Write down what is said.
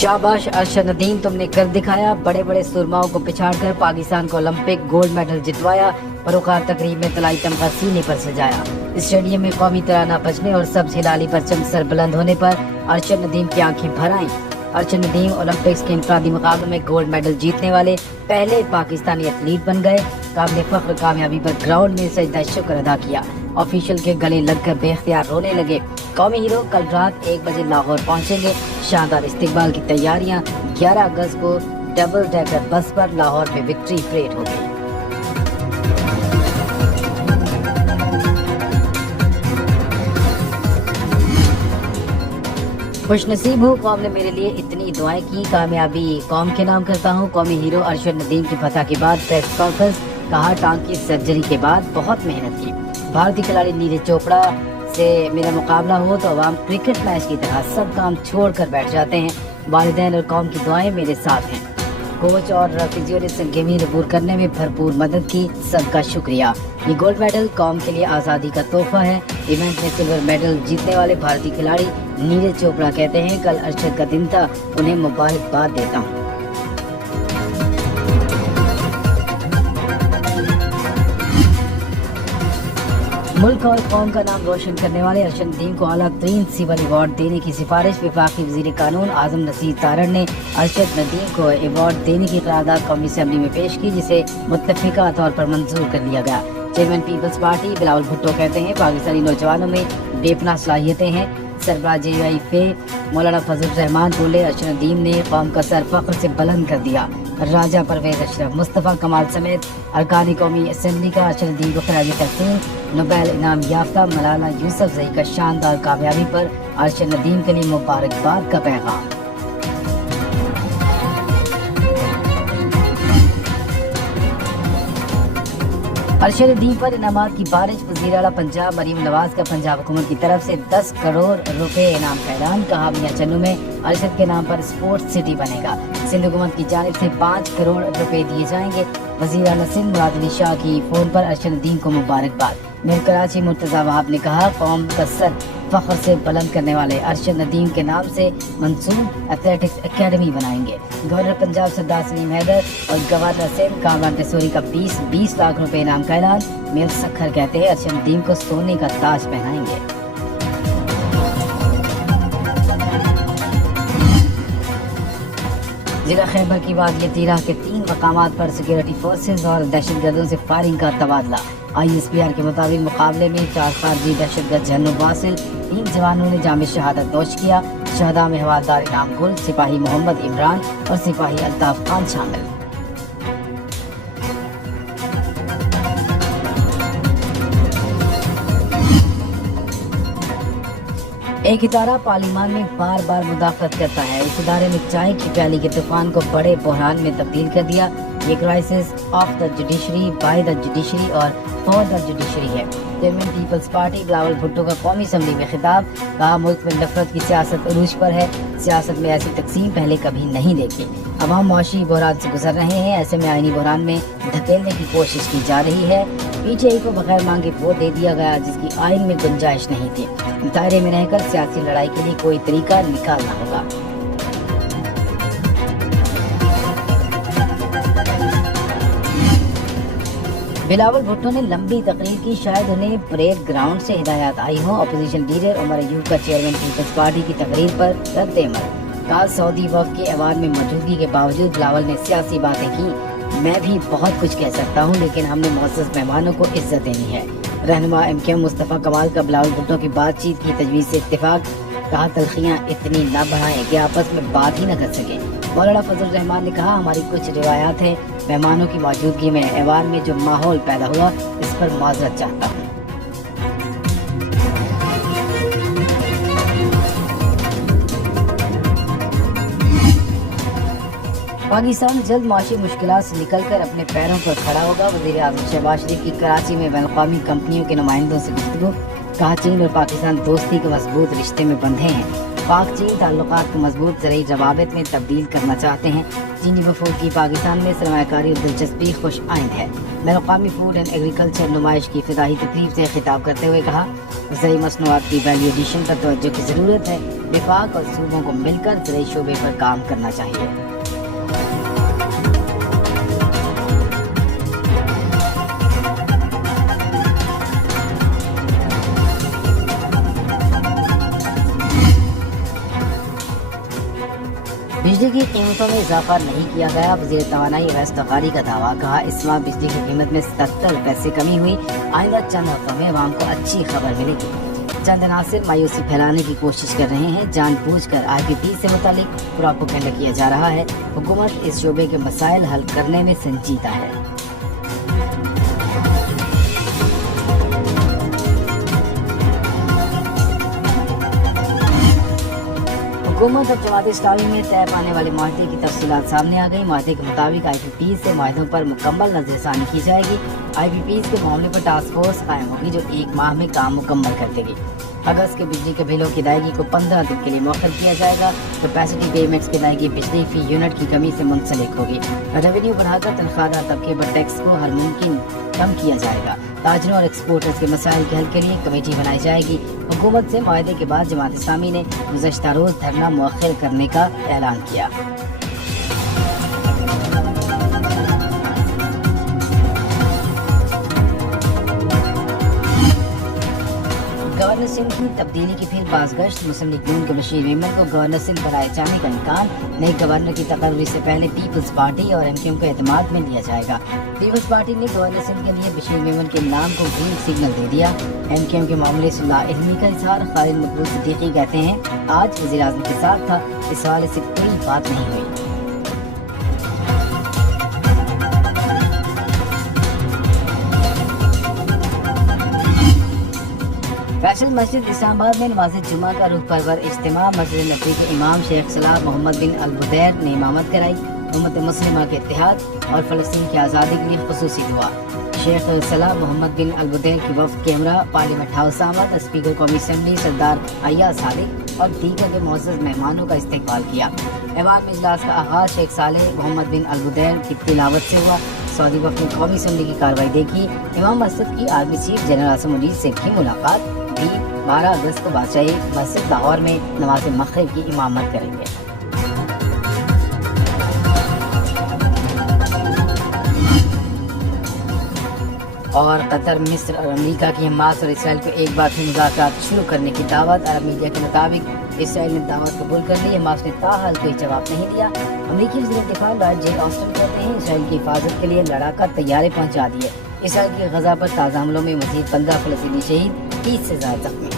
शाबाश अरशद नदीम, तुमने कर दिखाया। बड़े बड़े सुरमाओं को पिछाड़कर पाकिस्तान को ओलंपिक गोल्ड मेडल जितवाया। परोकार तकरीब में तलाई तमगा सीने पर सजाया। स्टेडियम में कौमी तराना बजने और सब्ज हिलाली परचम सर बुलंद होने पर अरशद नदीम की आंखें भर आईं। अरशद नदीम ओलंपिक्स के इनफरादी मुकाबलों में गोल्ड मेडल जीतने वाले पहले पाकिस्तानी एथलीट बन गए। काबिल फख्र कामयाबी पर ग्राउंड में सजदा शुक्र अदा किया। ऑफिशियल के गले लगकर बेख्तियार रोने लगे। कौमी हीरो कल रात 1 बजे लाहौर पहुंचेंगे। शानदार इस्तिकबाल की तैयारियां। 11 अगस्त को डबल डेकर बस पर लाहौर में विक्ट्री परेड होगी। खुश नसीब हूँ, कौम ने मेरे लिए इतनी दुआएं की। कामयाबी कौम के नाम करता हूँ। कौमी हीरो अरशद नदीम की फतह के बाद प्रेस कॉन्फ्रेंस। कहा, टांग की सर्जरी के बाद बहुत मेहनत की। भारतीय खिलाड़ी नीरज चोपड़ा से मेरा मुकाबला हो तो अवाम क्रिकेट मैच की तरह सब काम छोड़ कर बैठ जाते हैं। वालिदैन और कौम की दुआएं मेरे साथ हैं। कोच और फिजियो ने संगीन अबूर करने में भरपूर मदद की, सबका शुक्रिया। ये गोल्ड मेडल कौम के लिए आज़ादी का तोहफा है। इवेंट में सिल्वर मेडल जीतने वाले भारतीय खिलाड़ी नीरज चोपड़ा कहते हैं, कल अरशद का दिन था, उन्हें मुबारकबाद देता हूँ। मुल्क और कौम का नाम रोशन करने वाले अरशद नदीम को आला तरीन सिविल अवार्ड देने की सिफारिश वफाकी वज़ीर कानून आज़म नसीर तारड़ ने अरशद नदीम को अवार्ड देने की करारदाद कौमी असेंबली में पेश की, जिसे मुत्तफ़िका तौर पर मंजूर कर लिया गया। Chairman People's Party Bilawal Bhutto कहते हैं, पाकिस्तानी नौजवानों में बेपनाह सलाहियतें हैं। सरबराह JUIF मौलाना फजल रहमान बोले, अरशद नदीम ने कौम का सर फख्र से बुलंद कर दिया। राजा परवेज अशरफ, मुस्तफ़ा कमाल समेत अरकान कौमी असेंबली का अरशद नदीम को खराज तहसीन। नोबेल इनाम याफ्ता मलाला यूसुफजई का शानदार कामयाबी पर अरशद नदीम के लिए मुबारकबाद का पैगाम। अरशद नदीम पर इनामात की बारिश। वज़ीर आला पंजाब मरीम नवाज का पंजाब हुकूमत की तरफ से 10 करोड़ रुपए इनाम का ऐलान। कहा, मियां चन्नू में अरशद के नाम पर स्पोर्ट्स सिटी बनेगा। सिंध हुकूमत की जानिब से 5 करोड़ रुपए दिए जाएंगे। वज़ीर आला सिंध मुराद अली शाह की फोन पर अरशद नदीम को मुबारकबाद। मेयर कराची मुर्तज़ा वहाब ने कहा, कौम का सर फख्र से बुलंद करने वाले अरशद नदीम के नाम से मंसूब एथलेटिक्स एकेडमी बनाएंगे। गवर्नर पंजाब सरदार सलीम हैदर और गवर्नर सिंध कामरान टेसोरी का 20 लाख रुपए इनाम का ऐलान। मेयर सखर कहते हैं, अरशद नदीम को सोने का ताज पहनाएंगे। जिला खैबर की वादिया तीरा के 3 मकामात पर सिक्योरिटी फोर्सेज और दहशतगर्दों से फायरिंग का तबादला। ISPR के मुताबिक मुकाबले में 4 खारजी दहशतगर्द जहन्नुम वासिल, 3 जवानों ने जाम शहादत नोश किया। शहदा में हवालदार इनाम गुल, सिपाही मोहम्मद इमरान और सिपाही अल्ताफ खान शामिल। एक इदारा पार्लियामान में बार बार मुदाखलत करता है। इस इदारे ने चाय की प्याली के तूफान को बड़े बहरान में तब्दील कर दिया। ये crisis of the judiciary, by the judiciary और फॉर द जुडिशरी है। Chairman People's Party Bilawal Bhutto का कौमी असेंबली में खिताब। कहा, मुल्क में नफरत की सियासत उरूज पर है। सियासत में ऐसी तकसीम पहले कभी नहीं देखी। अवाम मुआशी बहरान से गुजर रहे हैं। ऐसे में आईनी बहरान में धकेलने की कोशिश की जा रही है। PTI को बगैर मांगे वोट दे दिया गया, जिसकी आइन में गुंजाइश नहीं थी। दायरे में रहकर सियासी लड़ाई के लिए कोई तरीका निकालना होगा। बिलावल भुट्टो ने लंबी तकरीर की, शायद उन्हें परेड ग्राउंड से हिदायत आई हो। अपोजिशन लीडर उमर अयूब का चेयरमैन पीपल्स पार्टी की तकरीर पर रद्द-ए-अमल। कहा, सऊदी वफ़द के ऐवान में मौजूदगी के बावजूद बिलावल ने सियासी बातें की। मैं भी बहुत कुछ कह सकता हूँ, लेकिन हमने मुअज़्ज़ज़ मेहमानों को इज्जत देनी है। रहनुमा MKM मुस्तफ़ा कमाल का बिलावल भुट्टो की बातचीत की तजवीज़ से इत्तेफाक। कहा, तलखियाँ इतनी न बढ़ाएं कि आपस में बात ही न कर सकें। मौलाना फजल रहमान ने कहा, हमारी कुछ रिवायात हैं। मेहमानों की मौजूदगी में ऐवान में जो माहौल पैदा हुआ, इस पर माजरत चाहता हूँ। पाकिस्तान जल्द माशी मुश्किलात से निकलकर अपने पैरों पर खड़ा होगा। वज़ीर आज़म शहबाज शरीफ की कराची में बैनुल-अक़वामी कंपनियों के नुमाइंदों से गुफ्तगू। कहा, चीन और पाकिस्तान दोस्ती के मजबूत रिश्ते में बंधे हैं। पाक चीन ताल्लुकात को मजबूत ज़रूरी रवाबित में तब्दील करना चाहते हैं। चीनी वफूद की पाकिस्तान में सरमायाकारी और दिलचस्पी खुश आइंद है। बैनुल-अक़वामी फूड एंड एग्रीकल्चर नुमाइश की इफ्तिताही तकरीब से खिताब करते हुए कहा, ज़रूरी मसनूआत की वैल्यू एडिशन पर तवज्जो की ज़रूरत है। वफाक और सूबों को मिलकर ज़रूरी शोबे पर काम करना चाहिए। बिजली की कीमतों में इजाफा नहीं किया गया। वज़ीर तवानाई अवैस तखारी का दावा। कहा, इस माह बिजली की कीमत में 77 पैसे कमी हुई। आइंदा चंद हफ्तों में अवाम को अच्छी खबर मिलेगी। चंद अनासिर मायूसी फैलाने की कोशिश कर रहे हैं। जानबूझकर IPP से मुतालिक प्रोपेगेंडा किया जा रहा है। हुकूमत इस शोबे के मसाइल हल करने में संजीदा है। हुकूमत अब जमात इस्लामी में तय पाने वाले माहदे की तफसीलात सामने आ गई। माहदे के मुताबिक IPP से माहदों पर मुकम्मल नजरसानी की जाएगी। IPP के मामले पर टास्क फोर्स कायम होगी जो 1 माह में काम मुकम्मल कर देगी। अगस्त के बिजली के बिलों की अदायगी को 15 दिन के लिए मौखर किया जाएगा। कैपेसिटी पेमेंट्स की अदायगी बिजली फी यूनिट की कमी से मुंसलिक होगी। रेवेन्यू बढ़ाकर तनख्वाहदार तबके पर टैक्स को हर मुमकिन कम किया जाएगा। ताजरों और एक्सपोर्टर्स के मसाइल के हल के लिए कमेटी बनाई जाएगी। हुकूमत से मुआहदे के बाद जमात इस्लामी ने गुज़श्ता रोज़ धरना मुअख्खर करने का ऐलान किया। गवर्नर सिंध की तब्दीली की फिर बाज़गश्त। मुस्लिम लीग नून के बशीर मेमन को गवर्नर सिंध बनाए जाने का इम्कान। नए गवर्नर की तकर्री से पहले पीपल्स पार्टी और MQM को एतमाद में लिया जाएगा। पीपल्स पार्टी ने गवर्नर सिंध के लिए बशीर मेमन के नाम को ग्रीन सिग्नल दे दिया। MQM के मामले सुलह इल्मी का इजहार। खालिद मकबूल सिद्दीकी कहते हैं, आज वज़ीर आज़म के साथ था, इस हवाले से कोई बात नहीं हुई। फैसल मस्जिद इस्लामाबाद में नमाज जुमा का रुख परवर इज्तिमा। मस्जिद नबवी के इमाम शेख सलाह मोहम्मद बिन अल-बुदैर ने इमामत कराई। उम्मत मुस्लिमा के इत्तेहाद और फ़लस्तीन की आज़ादी के लिए खुसूसी दुआ। शेख सलाह मोहम्मद बिन अल-बुदैर की वफ़द के हमरा पार्लियामेंट हाउस आमद। स्पीकर कौमी असम्बली सरदार अय्याज सादिक और दीगर के मुअज़्ज़ज़ मेहमानों का इस्तकबाल किया। ऐवान में इजलास का आगाज़ शेख सालेह मोहम्मद बिन अल-बुदैर की तिलावत से हुआ। सऊदी वफ़द ने कौमी असम्बली की कार्रवाई देखी। इमाम मस्जिद की army chief general Asim Munir से की मुलाकात। 12 अगस्त को बादशाही मस्जिद लाहौर में नमाज मग़रिब की इमामत करेंगे। और कतर, मिस्र और अमेरिका की हमास और इसराइल को एक बार फिर मुज़ाकरात शुरू करने की दावत। अरब मीडिया के मुताबिक इसराइल ने दावत कबूल कर ली। हमास ने ताहाल कोई जवाब नहीं दिया। अमेरिकी वज़ीर दिफ़ा लॉर्ड जे ऑस्टिन कहते हैं, इसराइल की हिफाजत के लिए लड़ाका तैयारे पहुँचा दिए। इसराइल की गजा पर ताज़ा हमलों में मज़ीद 15 फ़लस्तीनी शहीद, 30 से ज़्यादा जख्मी।